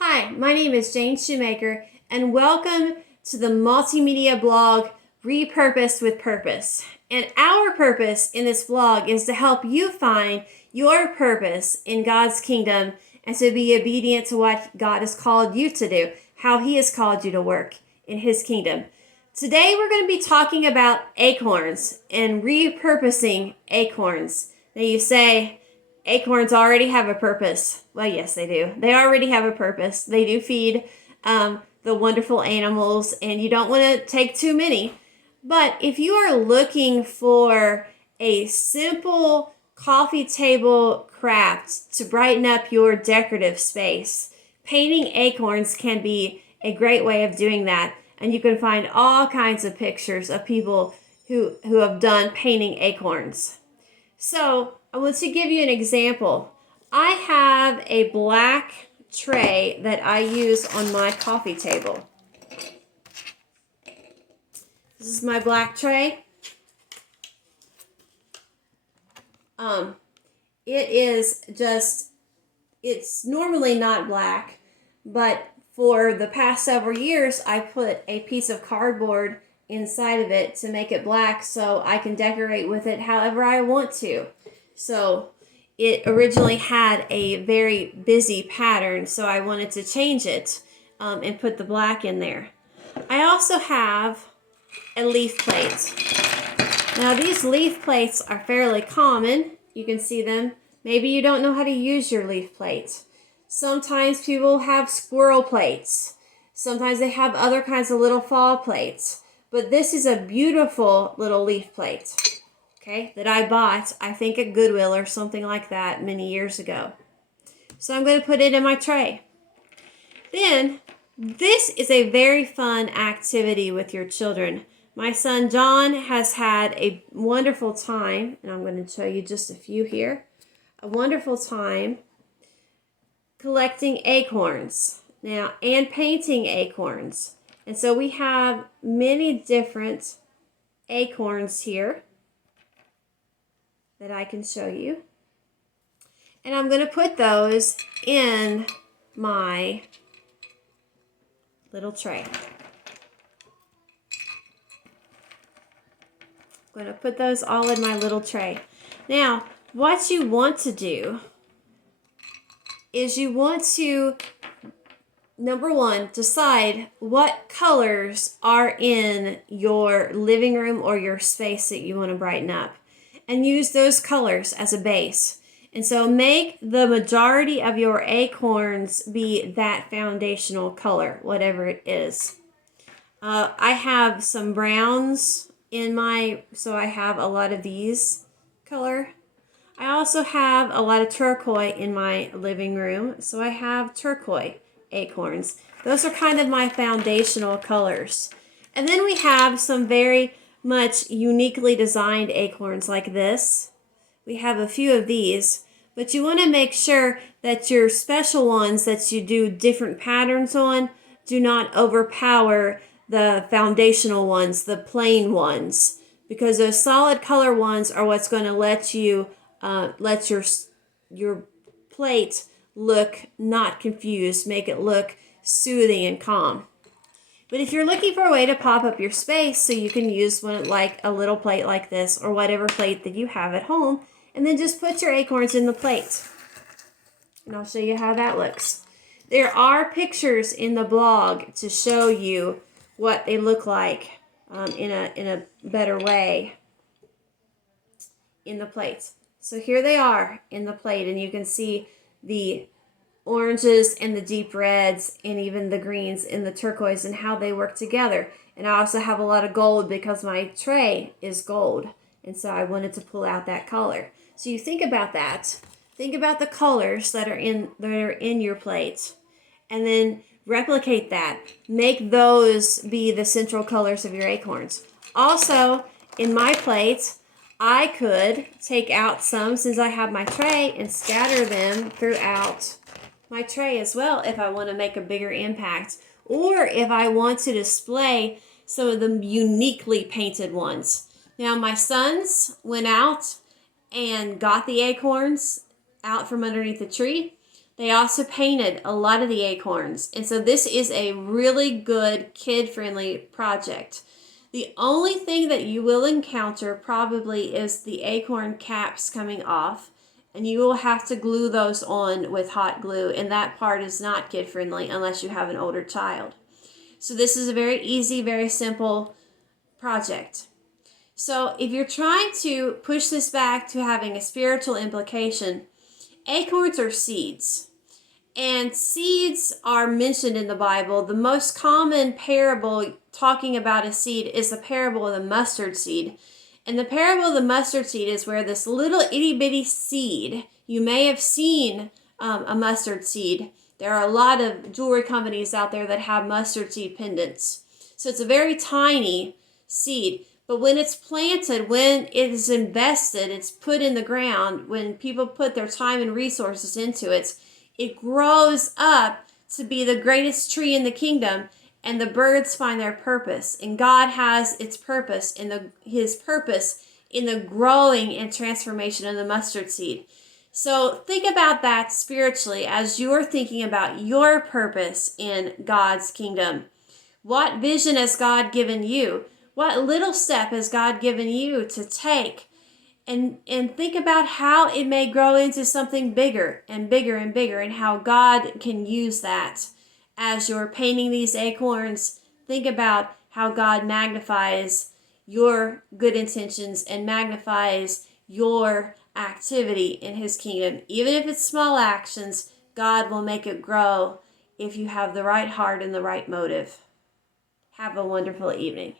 Hi, my name is Jane Shoemaker, and welcome to the multimedia blog Repurposed with Purpose. And our purpose in this blog is to help you find your purpose in God's kingdom and to be obedient to what God has called you to do, how He has called you to work in His kingdom. Today we're going to be talking about acorns and repurposing acorns. Now you say, acorns already have a purpose. Well, yes, they do. They already have a purpose. They do feed the wonderful animals, and you don't want to take too many. But if you are looking for a simple coffee table craft to brighten up your decorative space, painting acorns can be a great way of doing that. And you can find all kinds of pictures of people who have done painting acorns. So I want to give you an example. I have a black tray that I use on my coffee table. This is my black tray. It's normally not black, but for the past several years, I put a piece of cardboard inside of it to make it black so I can decorate with it however I want to. So it originally had a very busy pattern, so I wanted to change it and put the black in there. I also have a leaf plate. Now these leaf plates are fairly common. You can see them. Maybe you don't know how to use your leaf plate. Sometimes people have squirrel plates. Sometimes they have other kinds of little fall plates. But this is a beautiful little leaf plate, okay, that I bought, I think at Goodwill or something like that many years ago. So I'm going to put it in my tray. Then, this is a very fun activity with your children. My son John has had a wonderful time, and I'm going to show you just a few here. A wonderful time collecting acorns now and painting acorns. And so we have many different acorns here that I can show you. And I'm going to put those in my little tray. I'm going to put those all in my little tray. Now, what you want to do is you want to, number one, decide what colors are in your living room or your space that you want to brighten up, and use those colors as a base. And so make the majority of your acorns be that foundational color, whatever it is. I have some browns so I have a lot of these color. I also have a lot of turquoise in my living room, so I have turquoise acorns. Those are kind of my foundational colors. And then we have some very much uniquely designed acorns like this. We have a few of these, but you want to make sure that your special ones that you do different patterns on do not overpower the foundational ones, the plain ones, because those solid color ones are what's going to let you let your plate look not confused, make it look soothing and calm. But if you're looking for a way to pop up your space so you can use one like a little plate like this or whatever plate that you have at home, and then just put your acorns in the plate. And I'll show you how that looks. There are pictures in the blog to show you what they look like in a better way in the plates. So here they are in the plate, and you can see the oranges and the deep reds and even the greens and the turquoise and how they work together. And I also have a lot of gold because my tray is gold, and so I wanted to pull out that color. So you think about that. Think about the colors that are in your plate, and then replicate that. Make those be the central colors of your acorns. Also, in my plate, I could take out some, since I have my tray, and scatter them throughout my tray as well if I want to make a bigger impact, or if I want to display some of the uniquely painted ones. Now my sons went out and got the acorns out from underneath the tree. They also painted a lot of the acorns. And so this is a really good kid-friendly project. The only thing that you will encounter probably is the acorn caps coming off, and you will have to glue those on with hot glue, and that part is not kid-friendly unless you have an older child. So this is a very easy, very simple project. So if you're trying to push this back to having a spiritual implication, acorns are seeds. And seeds are mentioned in the Bible. The most common parable talking about a seed is the parable of the mustard seed. And the parable of the mustard seed is where this little itty bitty seed, you may have seen a mustard seed. There are a lot of jewelry companies out there that have mustard seed pendants. So it's a very tiny seed. But when it's planted, when it is invested, it's put in the ground, when people put their time and resources into it, it grows up to be the greatest tree in the kingdom, and the birds find their purpose. And God has his purpose in the growing and transformation of the mustard seed. So think about that spiritually as you're thinking about your purpose in God's kingdom. What vision has God given you? What little step has God given you to take? And think about how it may grow into something bigger and bigger and bigger, and how God can use that. As you're painting these acorns, think about how God magnifies your good intentions and magnifies your activity in his kingdom. Even if it's small actions, God will make it grow if you have the right heart and the right motive. Have a wonderful evening.